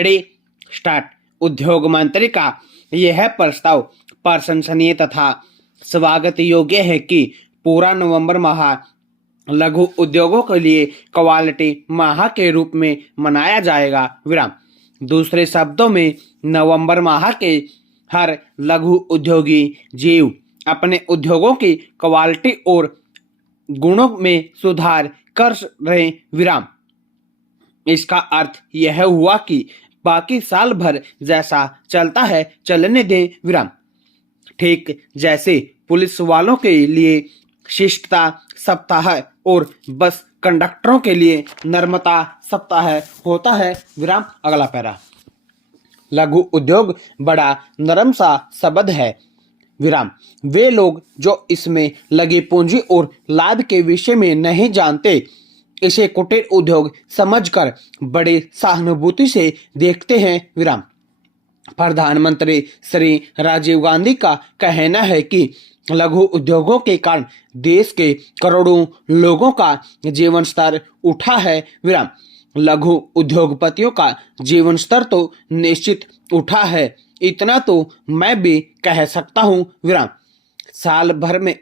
Ready start. उद्योग मंत्री का यह प्रस्ताव प्रशंसनीय तथा स्वागत योग्य है कि पूरा नवंबर माह लघु उद्योगों के लिए क्वालिटी माह के रूप में मनाया जाएगा। विराम। दूसरे शब्दों में नवंबर माह के हर लघु उद्योगी जीव अपने उद्योगों की क्वालिटी और गुणों में सुधार कर रहे। विराम। इसका अर्थ यह हुआ कि बाकी साल भर जैसा चलता है चलने दें। विराम। ठीक जैसे पुलिस वालों के लिए शिष्टता सप्ताह और बस कंडक्टरों के लिए नर्मता सप्ताह होता है। विराम। अगला पैरा। लघु उद्योग बड़ा नरम सा शब्द है। विराम। वे लोग जो इसमें लगी पूंजी और लाभ के विषय में नहीं जानते इसे कुटीर उद्योग समझकर बड़ी सहानुभूति से देखते हैं। विराम। प्रधानमंत्री श्री राजीव गांधी का कहना है कि लघु उद्योगों के कारण देश के करोड़ों लोगों का जीवन स्तर उठा है। विराम। लघु उद्योगपतियों का जीवन स्तर तो निश्चित उठा है, इतना तो मैं भी कह सकता हूँ। विराम। साल भर में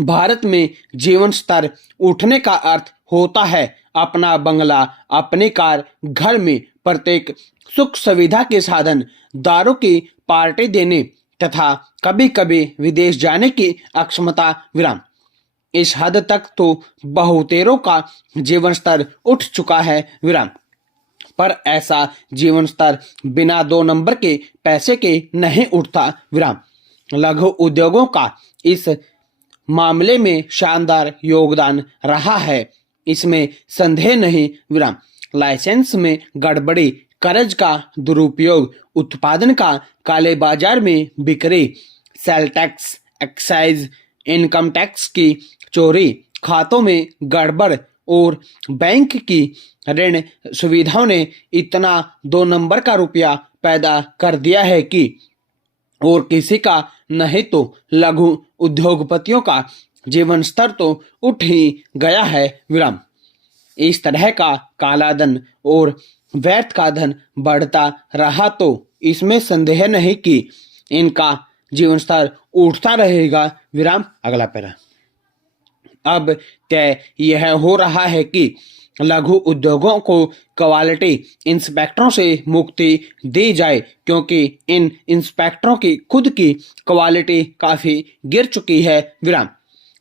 भारत में जीवन स्तर उठने का अर्थ होता है अपना बंगला, अपनी कार, घर में प्रत्येक सुख सुविधा के साधन, दारू की पार्टी देने तथा कभी कभी विदेश जाने की अक्षमता। विराम। इस हद तक तो बहुतेरों का जीवन स्तर उठ चुका है। विराम। पर ऐसा जीवन स्तर बिना 2 नंबर के पैसे के नहीं उठता। विराम। लघु उद्योगों का इस मामले में शानदार योगदान रहा है, इसमें संदेह नहीं। विराम। लाइसेंस में गड़बड़ी, कर्ज का दुरुपयोग, उत्पादन का काले बाजार में बिक्री, sale tax, excise, income tax की चोरी, खातों में गड़बड़ और बैंक की ऋण सुविधाओं ने इतना 2 नंबर का रुपया पैदा कर दिया है कि और किसी का नहीं तो लघु उद्योगपतियों का जीवन स्तर तो उठ ही गया है। विराम। इस तरह का काला धन और व्यर्थ का धन बढ़ता रहा तो इसमें संदेह नहीं कि इनका जीवन स्तर उठता रहेगा। विराम। अगला पैरा। अब तय यह हो रहा है कि लघु उद्योगों को क्वालिटी इंस्पेक्टरों से मुक्ति दी जाए, क्योंकि इन इंस्पेक्टरों की खुद की क्वालिटी काफी गिर चुकी है। विराम।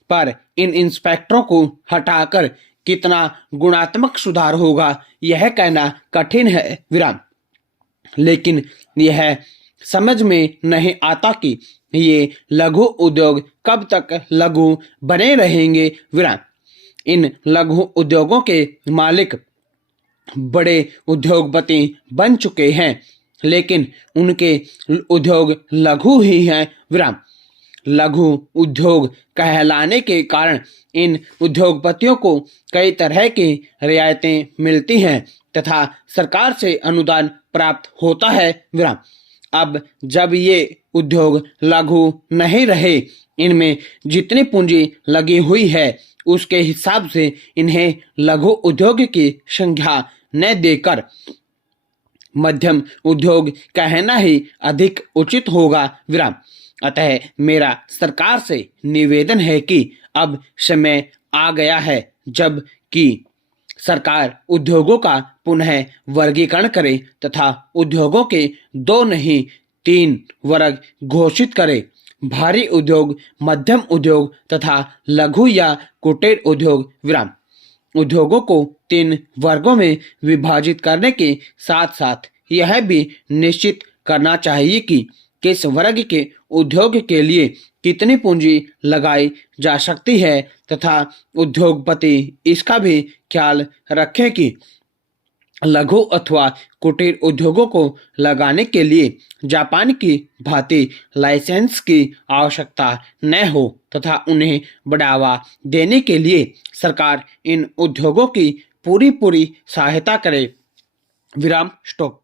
पर इन इंस्पेक्टरों को हटाकर कितना गुणात्मक सुधार होगा यह कहना कठिन है। विराम। लेकिन यह समझ में नहीं आता कि ये लघु उद्योग कब तक लघु बने रहेंगे। विराम। इन लघु उद्योगों के मालिक बड़े उद्योगपति बन चुके हैं, लेकिन उनके उद्योग लघु ही हैं। विराम। लघु उद्योग कहलाने के कारण इन उद्योगपतियों को कई तरह की रियायतें मिलती हैं तथा सरकार से अनुदान प्राप्त होता है। विराम। अब जब ये उद्योग लघु नहीं रहे, इनमें जितनी पूंजी लगी हुई है उसके हिसाब से इन्हें लघु उद्योग की संख्या न देकर मध्यम उद्योग कहना ही अधिक उचित होगा। विराम। अतः मेरा सरकार से निवेदन है कि अब समय आ गया है जब कि सरकार उद्योगों का पुनः वर्गीकरण करे तथा उद्योगों के 2 नहीं 3 वर्ग घोषित करे। भारी उद्योग, मध्यम उद्योग तथा लघु या कुटीर उद्योग। विराम। उद्योगों को 3 वर्गों में विभाजित करने के साथ साथ यह भी निश्चित करना चाहिए कि किस वर्ग के उद्योग के लिए कितनी पूंजी लगाई जा सकती है तथा उद्योगपति इसका भी ख्याल रखें कि लघु अथवा कुटीर उद्योगों को लगाने के लिए जापान की भांति लाइसेंस की आवश्यकता न हो तथा उन्हें बढ़ावा देने के लिए सरकार इन उद्योगों की पूरी सहायता करे। विराम। स्टॉप।